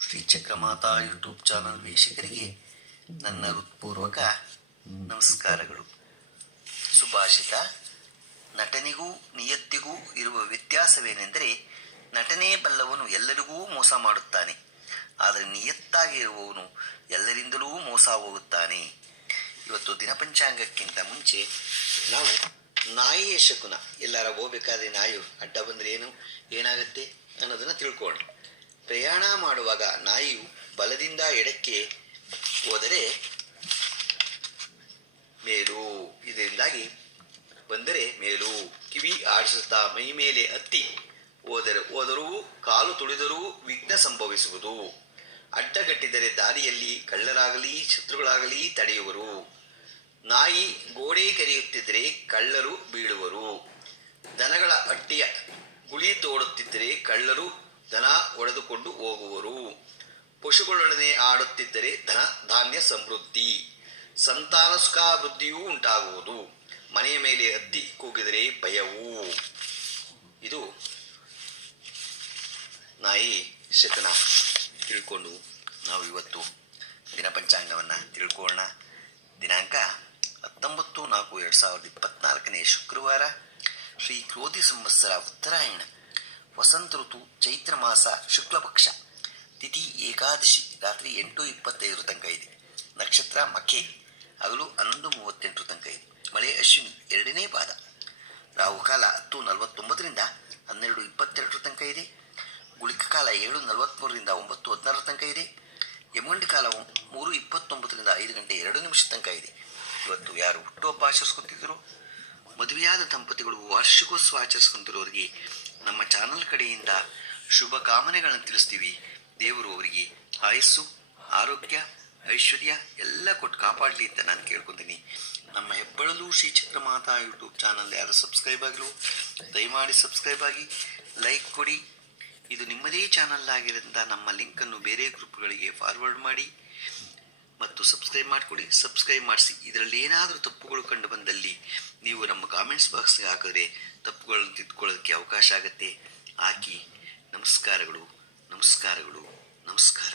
Shri Chakramata YouTube channel ವೀಕ್ಷಕರಿಗೆ ನನ್ನ ಹೃತ್ಪೂರ್ವಕ ನಮಸ್ಕಾರಗಳು. ಸುಭಾಷಿತ: ನಟನಿಗೂ ನಿಯತ್ತಿಗೂ ಇರುವ ವ್ಯತ್ಯಾಸವೇನೆಂದರೆ, ನಟನೆ ಬಲ್ಲವನು ಎಲ್ಲರಿಗೂ ಮೋಸ ಮಾಡುತ್ತಾನೆ, ಆದರೆ ನಿಯತ್ತಾಗಿ ಇರುವವನು ಎಲ್ಲರಿಂದಲೂ ಮೋಸ ಹೋಗುತ್ತಾನೆ. ಇವತ್ತು ದಿನಪಂಚಾಂಗಕ್ಕಿಂತ ಮುಂಚೆ ನಾವು ನಾಯಿಯ ಶಕುನ, ಎಲ್ಲಾರ ಹೋಗ್ಬೇಕಾದ್ರೆ ನಾಯಿ ಅಡ್ಡ ಬಂದರೆ ಏನಾಗುತ್ತೆ ಅನ್ನೋದನ್ನು ತಿಳ್ಕೊಳ್ಳೋಣ. ಪ್ರಯಾಣ ಮಾಡುವಾಗ ನಾಯಿಯು ಬಲದಿಂದ ಎಡಕ್ಕೆ ಹೋದರೆ ಮೇಲು, ಇದರಿಂದಾಗಿ ಬಂದರೆ ಮೇಲು. ಕಿವಿ ಆಡಿಸುತ್ತಾ ಮೈ ಮೇಲೆ ಹತ್ತಿ ಹೋದರೂ ಕಾಲು ತುಳಿದರೂ ವಿಘ್ನ ಸಂಭವಿಸುವುದು. ಅಡ್ಡಗಟ್ಟಿದರೆ ದಾರಿಯಲ್ಲಿ ಕಳ್ಳರಾಗಲಿ ಶತ್ರುಗಳಾಗಲಿ ತಡೆಯುವರು. ನಾಯಿ ಗೋಡೆ ಕರೆಯುತ್ತಿದ್ದರೆ ಕಳ್ಳರು ಬೀಳುವರು. ದನಗಳ ಹಟ್ಟಿಯ ಗುಳಿ ತೋಡುತ್ತಿದ್ದರೆ ಕಳ್ಳರು ದನ ಒಡೆದುಕೊಂಡು ಹೋಗುವರು. ಪಶುಗಳೊಡನೆ ಆಡುತ್ತಿದ್ದರೆ ಧಾನ್ಯ ಸಮೃದ್ಧಿ, ಸಂತಾನ ಸುಖಾಭಿವೃದ್ಧಿಯೂ ಉಂಟಾಗುವುದು. ಮನೆಯ ಮೇಲೆ ಹತ್ತಿ ಕೂಗಿದರೆ ಭಯವು. ಇದು ನಾಯಿ ಶಕುನ ತಿಳ್ಕೊಂಡು ನಾವು ಇವತ್ತು ದಿನಪಂಚಾಂಗವನ್ನು ತಿಳ್ಕೊಳ್ಳೋಣ. ದಿನಾಂಕ 19/4/2024 ಶುಕ್ರವಾರ, ಶ್ರೀ ಕ್ರೋಧಿ ಸಂವತ್ಸರ ಉತ್ತರಾಯಣ, ವಸಂತ ಋತು, ಚೈತ್ರ ಮಾಸ, ಶುಕ್ಲ ಪಕ್ಷ, ತಿಥಿ ಏಕಾದಶಿ, ರಾತ್ರಿ 8:25 ತನಕ ಇದೆ. ನಕ್ಷತ್ರ ಮಖೆ, ಹಗಲು 11:38 ತನಕ ಇದೆ. ಮಳೆ ಅಶ್ವಿನಿ, 2ನೇ ಪಾದ. ರಾಹುಕಾಲ 10:49 12:22 ತನಕ ಇದೆ. ಗುಳಿಕ ಕಾಲ 7:43 9:16 ತನಕ ಇದೆ. ಯಮಗಂಡ ಕಾಲ 3:29 5 ಗಂಟೆ 2 ನಿಮಿಷ ತನಕ ಇದೆ. ಇವತ್ತು ಯಾರು ಹುಟ್ಟುಹಬ್ಬ ಆಚರಿಸ್ಕೊತಿದ್ರು, ಮದುವೆಯಾದ ದಂಪತಿಗಳು ವಾರ್ಷಿಕೋತ್ಸವ ಆಚರಿಸ್ಕೊಂತಿರೋರಿಗೆ ನಮ್ಮ ಚಾನಲ್ ಕಡೆಯಿಂದ ಶುಭ ಕಾಮನೆಗಳನ್ನು ತಿಳಿಸ್ತೀವಿ. ದೇವರು ಅವರಿಗೆ ಆಯಸ್ಸು, ಆರೋಗ್ಯ, ಐಶ್ವರ್ಯ ಎಲ್ಲ ಕೊಟ್ಟು ಕಾಪಾಡಲಿ ಅಂತ ನಾನು ಕೇಳ್ಕೊತೀನಿ. ನಮ್ಮ ಹೆಬ್ಬಳಲು ಶ್ರೀ ಚಕ್ರಮಾತಾ ಯೂಟ್ಯೂಬ್ ಚಾನಲ್ ಯಾರು ಸಬ್ಸ್ಕ್ರೈಬ್ ಆಗಲು ದಯಮಾಡಿ ಸಬ್ಸ್ಕ್ರೈಬ್ ಆಗಿ, ಲೈಕ್ ಕೊಡಿ. ಇದು ನಿಮ್ಮದೇ ಚಾನಲ್ ಆಗಿರೋದ್ರಿಂದ ನಮ್ಮ ಲಿಂಕನ್ನು ಬೇರೆ ಗ್ರೂಪ್ಗಳಿಗೆ ಫಾರ್ವರ್ಡ್ ಮಾಡಿ ಮತ್ತು ಸಬ್ಸ್ಕ್ರೈಬ್ ಮಾಡಿಕೊಡಿ. ಸಬ್ಸ್ಕ್ರೈಬ್ ಮಾಡಿಸಿ. ಇದರಲ್ಲಿ ಏನಾದರೂ ತಪ್ಪುಗಳು ಕಂಡು ಬಂದಲ್ಲಿ ನೀವು ನಮ್ಮ ಕಾಮೆಂಟ್ಸ್ ಬಾಕ್ಸ್ಗೆ ಹಾಕಿದ್ರೆ ತಪ್ಪುಗಳನ್ನು ತಿದ್ದುಕೊಳ್ಳೋದಕ್ಕೆ ಅವಕಾಶ ಆಗುತ್ತೆ. ಹಾಕಿ. ನಮಸ್ಕಾರಗಳು, ನಮಸ್ಕಾರಗಳು, ನಮಸ್ಕಾರ.